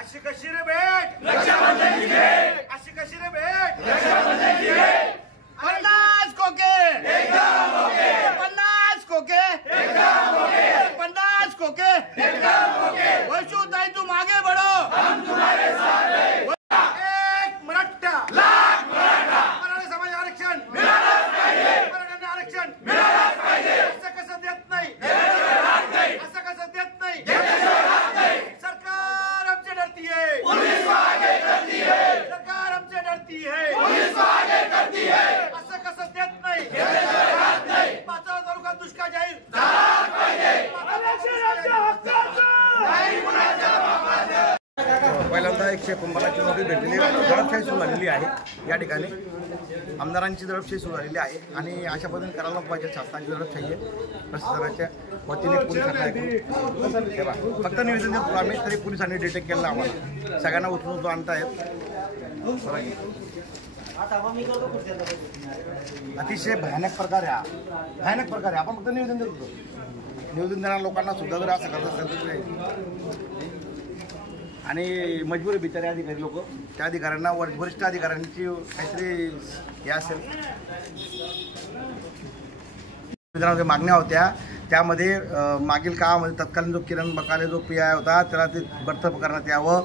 अशी कशी रे भेट रक्षाबंधनची भेट, अशी कशी रे भेट रक्षाबंधनची भेट। 50 खोके एकदम ओके, 50 खोके एकदम ओके, 50 खोके एकदम ओके। वर्षोताई तुम आगे बढ़ो, हम तुम्हारे साथ हैं। एक मराठा लाख मराठा, मराठा समाज आरक्षण मिळालंच पाहिजे, मराठ्यांना आरक्षण मिळालंच पाहिजे। असं कसं देत नाही, असं कसं देत नाही, सरकार हमसे डरती है, पुलिस आगे करती है, सरकार हमसे डरती है, पुलिस आगे करती है। असं कसं देत नाही, पाचोरा तालुका दुष्काळ जाहीर झालाच पाहिजे, नाही कुणाच्या बापाचं। पहिल्यांदा 151ची नोटीस भेटलेली दडपशाही सुरू झालेली आहे। या ठिकाणी आमदारांची दडपशाही सुरू झालेली आहे आणि अशा पद्धतीने करायला पाहिजे। शासनाची दडपशाही आहे, प्रशासनाच्या वतीने पोलिसांना फक्त निवेदन देतो आम्ही, तरी पोलिसांनी डिटेक्ट केलं आम्हाला, सगळ्यांना उचलून आणतायत। अतिशय भयानक प्रकार आहे, भयानक प्रकार आहे। आपण फक्त निवेदन देत होतो, निवेदन देणाऱ्या लोकांना सुद्धा जर असं करत असेल तर आणि मजबूर बिचारे अधिकारी लोक, त्या अधिकाऱ्यांना वरिष्ठ अधिकाऱ्यांची काहीतरी हे असेल मागण्या होत्या। त्यामध्ये मागील काळामध्ये तत्कालीन जो किरण बकाले जो PI होता त्याला ते बडतर्फ करण्यात यावं,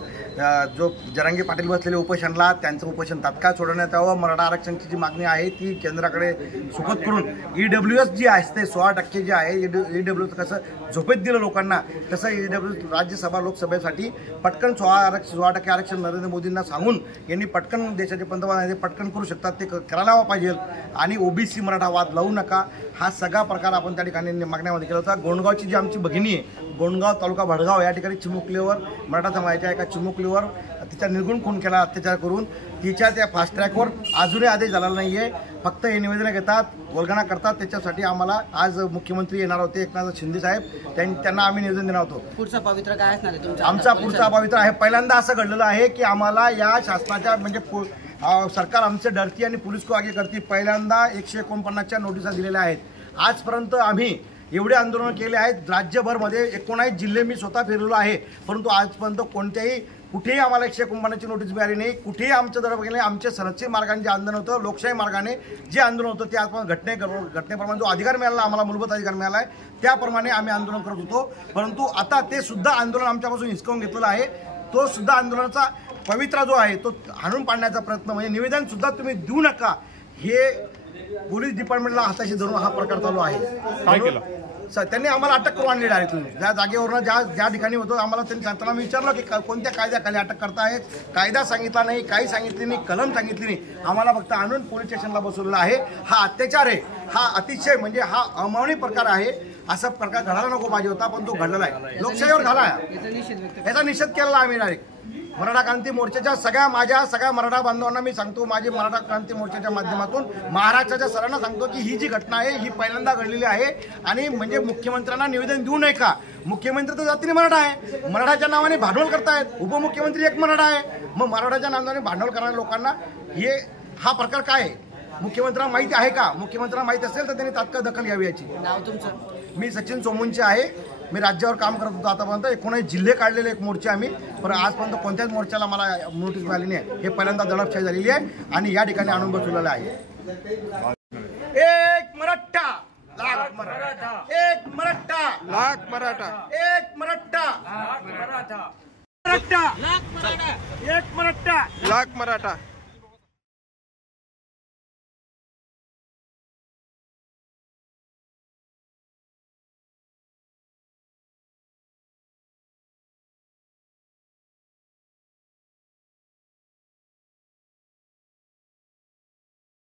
जो जरांगे पाटील बसलेले उपोषणला त्यांचं उपोषण तात्काळ सोडवण्यात यावं। मराठा आरक्षणाची जी मागणी आहे ती केंद्राकडे सुखद करून EWS जी असते 16% जे आहे, EWS कसं झोपेत दिलं लोकांना, तसं EWS राज्यसभा लोकसभेसाठी पटकन 16% आरक्षण नरेंद्र मोदींना सांगून यांनी पटकन देशाचे पंतप्रधान पटकन करू शकतात ते करायला पाहिजे। आणि OBC मराठा वाद लावू नका, हा सगळा प्रकार आपण त्या ठिकाणी मागण्यामध्ये केला होता। गोंडगावची जी आमची भगिनी आहे, गोंडगाव तालुका भडगाव या ठिकाणी चिमुकलीवर मराठा समाजाच्या एका चिमुकलीवर तिचा निर्गुण खून केला अत्याचार करून, तिच्या त्या फास्ट ट्रॅकवर अजूनही आदेश झालेला नाही आहे। फक्त हे निवेदनं घेतात, वल्गना करतात। त्याच्यासाठी आम्हाला आज मुख्यमंत्री येणार होते एकनाथ शिंदे साहेब, त्यांना आम्ही निवेदन देणार होतो। पुढचा पवित्र काय असणार आहे तुमचा? आमचा पुढचा पवित्र आहे, पहिल्यांदा असं घडलेलं आहे की आम्हाला या शासनाच्या म्हणजे सरकार आमचे डरती आणि पोलीस को आगे करती, पहिल्यांदा 149च्या नोटिसा दिलेल्या आहेत। आजपर्यंत आम्ही एवढे आंदोलन केले आहेत राज्यभरमध्ये, 19 जिल्हे मी स्वतः फिरलेलो आहे, परंतु आजपर्यंत कोणत्याही कुठेही आम्हाला 151ची नोटीस मिळाली नाही। कुठेही आमचं दडप केले, आमचे संरक्षित मार्गाने जे आंदोलन होतं, लोकशाही मार्गाने जे आंदोलन होतं ते आपण घटनेप्रमाणे जो अधिकार मिळाला आम्हाला, मूलभूत अधिकार मिळाला आहे, त्याप्रमाणे आम्ही आंदोलन करत होतो। परंतु आता ते सुद्धा आंदोलन आमच्यापासून हिसकावून घेतलेलं आहे। तो सुद्धा आंदोलनाचा पवित्रा जो आहे तो हाणून पाडण्याचा प्रयत्न, म्हणजे निवेदन सुद्धा तुम्ही देऊ नका, हे पोलीस डिपार्टमेंटला हाताशी धरून हा प्रकार चालू आहे। काय केलं त्यांनी आम्हाला अटक करून आणली डायरेक्ट, ज्या जागेवरून ज्या ठिकाणी होतो आम्हाला त्यांनी सांगताना मी विचारलं की कोणत्या कायद्याखाली अटक करतायत, कायदा सांगितला नाही, काही सांगितले नाही, कलम सांगितली नाही, आम्हाला फक्त आणून पोलीस स्टेशनला बसवलेला आहे। हा अत्याचार आहे, हा अतिशय म्हणजे हा अमानवी प्रकार आहे। असा प्रकार घडायला नको पाहिजे होता, पण तो घडलेला आहे, लोकशाहीवर झाला आहे। याचा निषेध केलेला आम्ही डायरेक्ट मराठा क्रांती मोर्चाच्या सगळ्या मराठा बांधवांना मी सांगतो, माझी मराठा क्रांती मोर्चाच्या माध्यमातून महाराष्ट्राच्या सर्वांना सांगतो की ही जी घटना आहे ही पहिल्यांदा घडलेली आहे। आणि म्हणजे मुख्यमंत्र्यांना निवेदन देऊ नये का? मुख्यमंत्री तर जातीने मराठा आहे, मराठाच्या नावाने भांडवल करतायत, उपमुख्यमंत्री एक मराठा आहे, मग मराठाच्या नावाने भांडवल करणाऱ्या लोकांना हा प्रकार काय आहे? मुख्यमंत्र्यांना माहिती आहे का? मुख्यमंत्र्यांना माहिती असेल तर त्यांनी तात्काळ दखल घ्यावी याची। नाव तुमचं? मी सचिन सोमूंचे आहे, मी राज्यावर काम करत होतो आतापर्यंत। 19 जिल्हे काढलेले एक मोर्चे आम्ही, पण आजपर्यंत कोणत्याच मोर्चाला मला नोटीस मिळाली नाही। हे पहिल्यांदा दडपशाही झालेली आहे आणि या ठिकाणी आणून बसवलेलं आहे। एक मराठा लाख मराठा, एक मराठा लाख मराठा, एक मराठा लाख मराठा, मराठा एक मराठा लाख मराठा।